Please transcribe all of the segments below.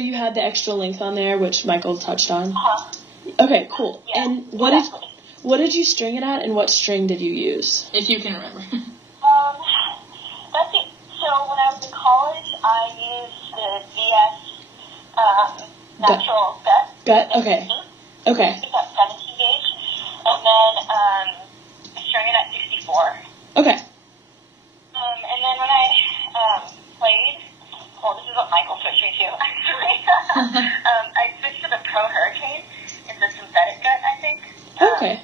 you had the extra length on there, which Michael touched on. Uh-huh. Okay, cool. Yeah, And exactly. what did you string it at, and what string did you use? If you can remember. That's it. So when I was in college, I used the VS natural gut. Okay. Okay. It's at 17 gauge. And then I strung it at 64. Okay. And then when I played, well, this is what Michael switched me to, actually. I switched to the Pro Hurricane. It's a synthetic gut, I think. Okay.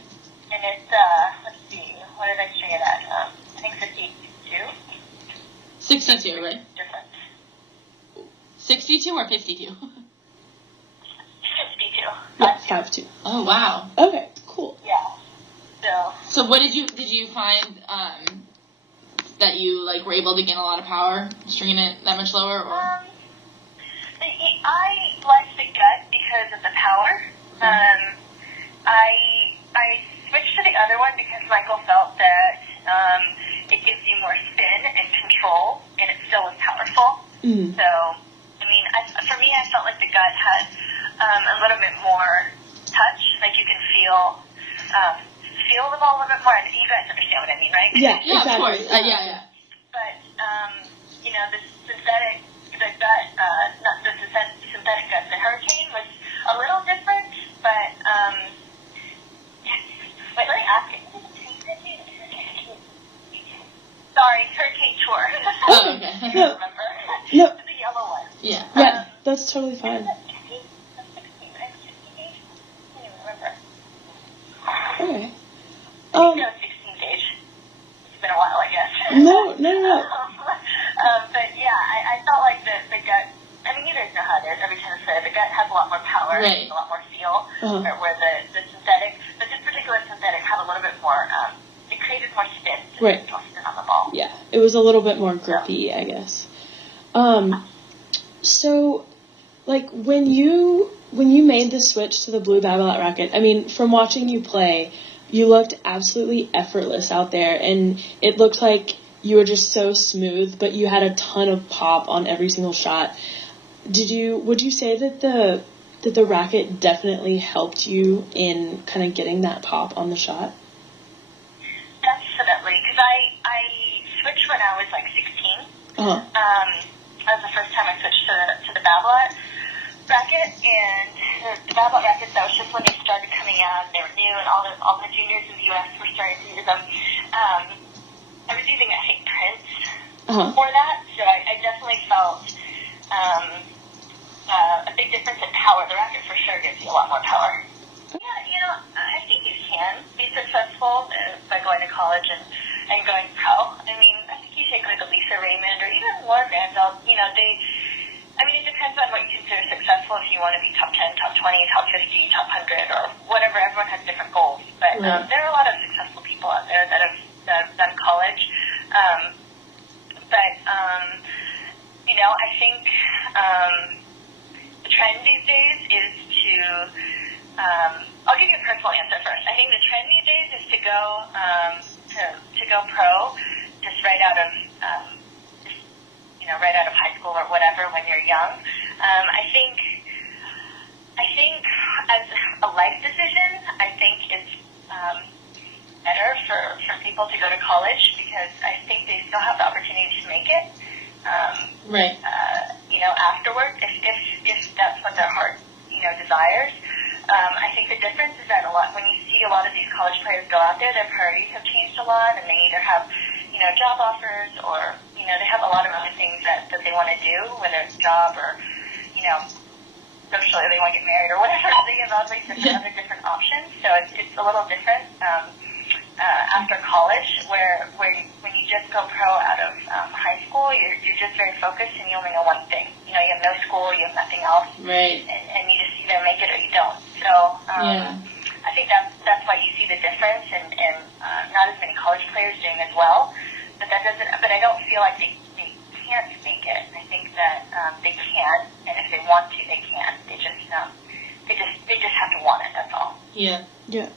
And it's, let's see, what did I string it at? I think 52. 62, right? Different. 62 or 52? 52. Yeah, 5'2". Oh, wow. Okay, cool. Yeah. So what did you find that you like were able to gain a lot of power stringing it that much lower, or? I liked the gut because of the power. I switched to the other one because Michael felt that it gives you more spin and control, and it still was powerful. So, I mean, for me, I felt like the gut had a little bit more touch. Like you can feel the ball a little bit more. You guys understand what I mean, right? Yeah, Yeah, exactly. of course. Yeah. But you know, the synthetic gut, the Hurricane was a little different. But wait, let me ask you. Sorry, Hurricane Tour. Oh, okay. I don't remember. No. The yellow one. Yeah. Yeah, that's totally fine. Okay. No, 16 gauge. It's been a while, I guess. No. But yeah, I felt like the gut, I mean, you guys know how it is. Every time I say it, the gut has a lot more power, Right. a lot more feel, where the synthetic, but this particular synthetic had a little bit more, it created more spin. Right. Spin on the ball. Yeah, it was a little bit more grippy, I guess. So, like, when you made the switch to the blue Babolat racket, I mean, from watching you play, you looked absolutely effortless out there, and it looked like you were just so smooth, but you had a ton of pop on every single shot. Would you say that the racket definitely helped you in kind of getting that pop on the shot? Definitely, because I switched when I was like 16. That was the first time I switched to the Babolat racket, and the Babolat rackets, that was just when they started coming out, they were new, and all the juniors in the U.S. were starting to use them. I was using, I think, Prince for that, so I definitely felt a big difference in power. The racket for sure gives you a lot more power. Yeah, you know, I think you can be successful by going to college and going pro. I mean, I think you take like a Lisa Raymond or even Laura Granville, you know, it depends on what you consider successful. If you want to be top 10, top 20, top 50, top 100, or whatever, everyone has different goals. But there are a lot of successful people out there that have done college. You know, I think the trend these days is to, I'll give you a personal answer first. I think the trend these days is to go to go pro just right out of right out of high school or whatever when you're young. I think as a life decision, I think it's better for people to go to college because I think they still have the opportunity to make it. Right. You know, afterward, if that's what their heart, you know, desires. I think the difference is that when you see a lot of these college players go out there, their priorities have changed a lot, and they either have, you know, job offers or, you know, they have a lot of other things that they want to do, whether it's job or, you know, socially they want to get married or whatever. They have all these other different options. So it's a little different after college, where when you just go pro out of high school, you're just very focused and you only know one thing. You know, you have no school, you have nothing else, right? And you just either make it or you don't. So I think that's why you see the difference, and not as many college players doing as well. But that doesn't. But I don't feel like they can't make it. I think that they can, and if they want to, they can. They just have to want it. That's all. Yeah. Yeah.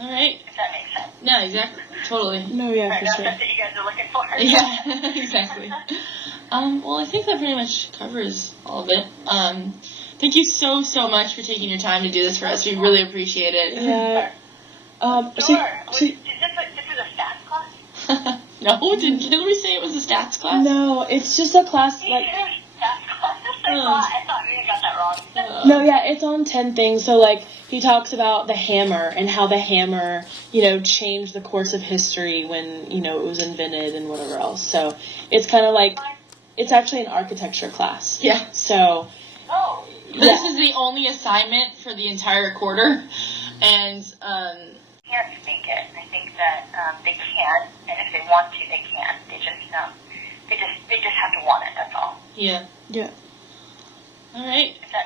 All right. If that makes sense. No, exactly. Totally. No, yeah, for sure. That's what you guys are looking for. Yeah, exactly. Well, I think that pretty much covers all of it. Thank you so much for taking your time to do this for us. We really appreciate it. Yeah. Sure. This is a stats class? No, didn't we say it was a stats class? No, it's just a class like. Stats class? I thought maybe I got that wrong. No, yeah, it's on 10 things. So, like, he talks about the hammer and how the hammer, changed the course of history when, it was invented and whatever else. So, it's kind of like, it's actually an architecture class. Yeah. So, this is the only assignment for the entire quarter. And, can't make it. I think that they can, and if they want to, they can. They just have to want it. That's all. Yeah. Yeah. All right.